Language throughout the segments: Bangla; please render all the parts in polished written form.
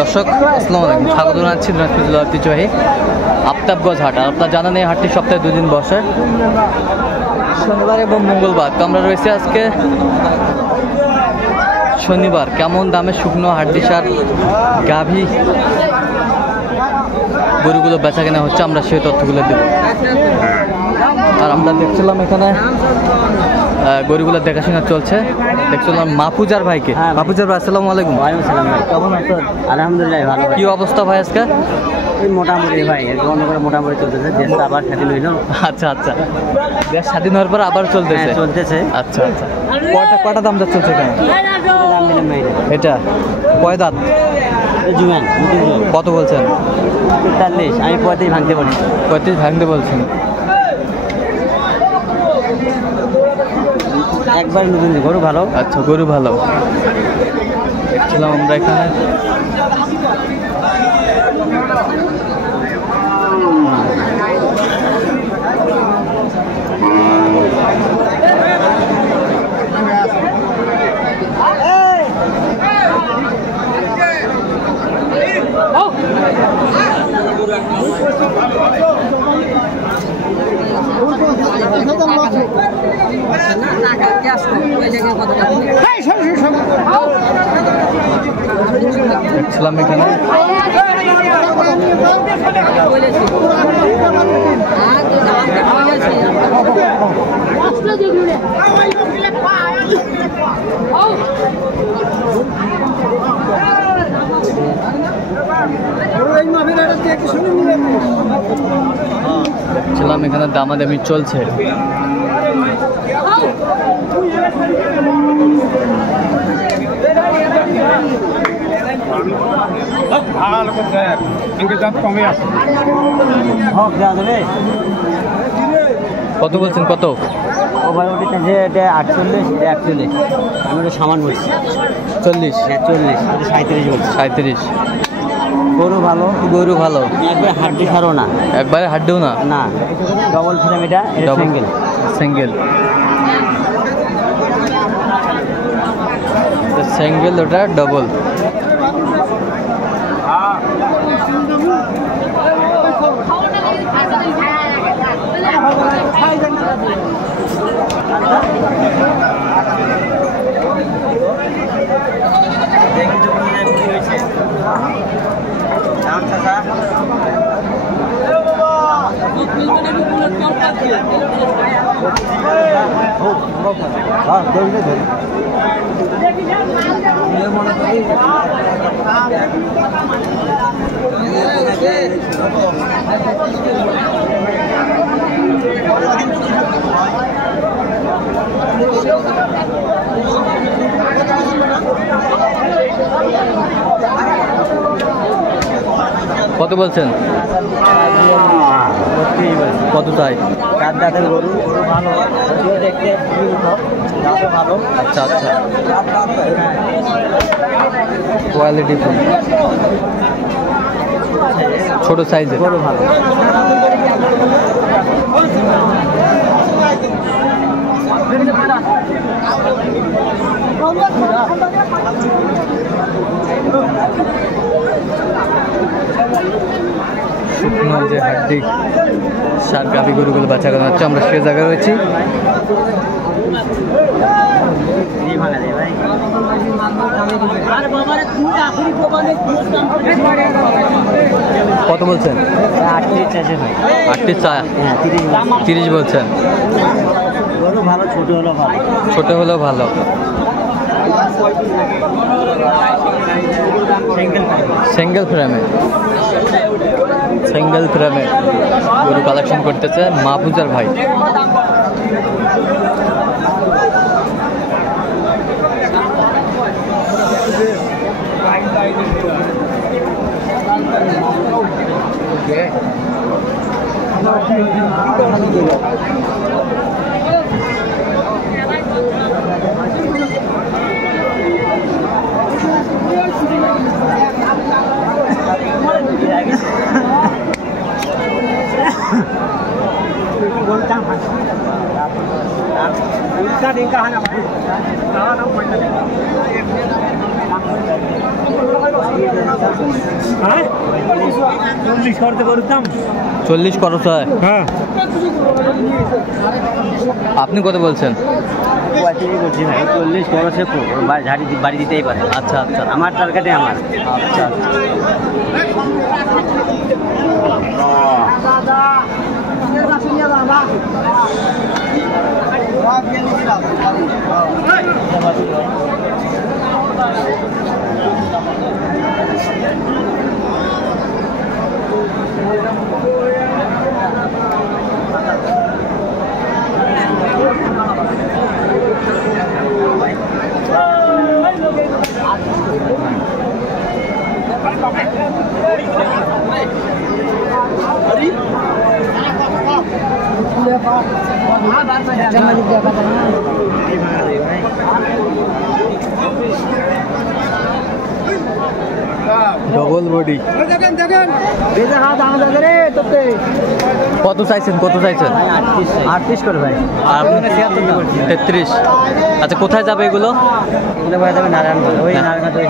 দর্শক আসসালামু আলাইকুম, স্বাগত জানাচ্ছি দিনাজপুর জেলার ঐতিহ্যবাহী আফতাবগঞ্জ হাট। আর আপনারা জানেন এই হাটটি সপ্তাহে 2 দিন বসে, শনিবার এবং মঙ্গলবার। তো আমরা রয়েছে আজকে শনিবার। কেমন দামে শুকনো হাড্ডি সার গাভী গরুগুলো বেচা কেনা হচ্ছে, আমরা সেই তথ্যগুলো দেব। আর আমরা দেখছিলাম এখানে গরুগুলো দেখাশোনা চলছে, দেখছিলাম মাহফুজার ভাইকে। মাহফুজার ভাই আসসালামু আলাইকুম। ওয়ালাইকুম সালাম ভাই, কেমন আছেন? আলহামদুলিল্লাহ ভালো। কি অবস্থা ভাই আজকে? এই মোটামুটি ভাই, এরকম অন্য করে মোটামুটি চলতেছে। দেশটা আবার স্বাধীন হইল। আচ্ছা আচ্ছা, দেশ স্বাধীন হওয়ার পর আবার চলতেছে? চলতেছে। আচ্ছা আচ্ছা, কয়টা দাম যাচ্ছে এখানে? এটা কয় দাঁত? জুয়ান কত বলছেন? 43। আমি 35 ভাঙতে পারি। 35 ভাঙতে বলছেন? একবার নতুন গরু ভালো। আচ্ছা, গরু ভালো। দেখছিলাম আমরা এখানে দেখছিলাম এখানে দেখছিলাম এখানে দামাদামি চলছে। কত বলছেন? কত? ও ভাই ওটা যে এটা 48, এটা 41। আমি ওটা সামান বলছি 40। হ্যাঁ 40, এটা 37 বলছি। 37। গরু ভালো, গরু ভালো, একবারে হাড্ডি সারও না, একবারে হাড্ডিও না। না ডবল ফ্রেম, এটা সিঙ্গেল। সিঙ্গেল সিঙ্গেল, ওটা ডবল। কত বলছেন? কত তাই? 4 দাঁতের গরু, ভালো দেখতে ভালো। আচ্ছা আচ্ছা, কোয়ালিটি ছোট সাইজের গরু ভালো। শুকনো যে হাড্ডি সার গাভী গরুগুলো বাচ্চা করা হচ্ছে, আমরা সে জায়গায় রয়েছি। কত বলছেন? 38 চা। 30 বলছেন? গরু ভালো, ছোট হলো ভালো। ছোট হলেও ভালো। সিঙ্গেল ফ্রেমে গরু কালেকশন করতেছে মাহফুজার ভাই। 40 খরচ হয়। হ্যাঁ আপনি কত বলছেন? 35 বলছি ভাই, 40 খরচে বাড়ি দিতেই পারে। আচ্ছা আচ্ছা আমার টার্গেটে আমার। আচ্ছা ডবল বডি। কত চাইছেন কত চাইছেন? 38 করে ভাই। আর 33। আচ্ছা কোথায় যাবে এগুলো? এগুলো ভাই যাবে নারায়ণগঞ্জ, ওই নারায়ণগঞ্জ ওই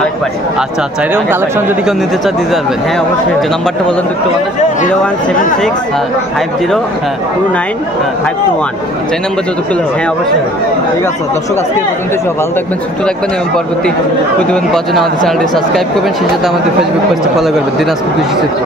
আরেক বাড়ি। আচ্ছা আচ্ছা, এরকম কালেকশন যদি কেউ নিতে চায় দিতে পারবেন? হ্যাঁ অবশ্যই। যে নাম্বারটা বলেন তো একটু আমাদের। 0176 হ্যাঁ 50 হ্যাঁ 29 521। সেই নাম্বার যত খুলে হবে। হ্যাঁ অবশ্যই। ঠিক আছে দর্শক, আজকে এই পর্যন্ত সব ভালো থাকবেন, সুস্থ থাকবেন এবং পরবর্তী প্রতিবেদন পাওয়ার জন্য আমাদের চ্যানেলটি সাবস্ক্রাইব করবেন, সেই সাথে আমাদের ফেসবুক পেজটি ফলো করবেন। দিনাজপুর কৃষি চিত্র।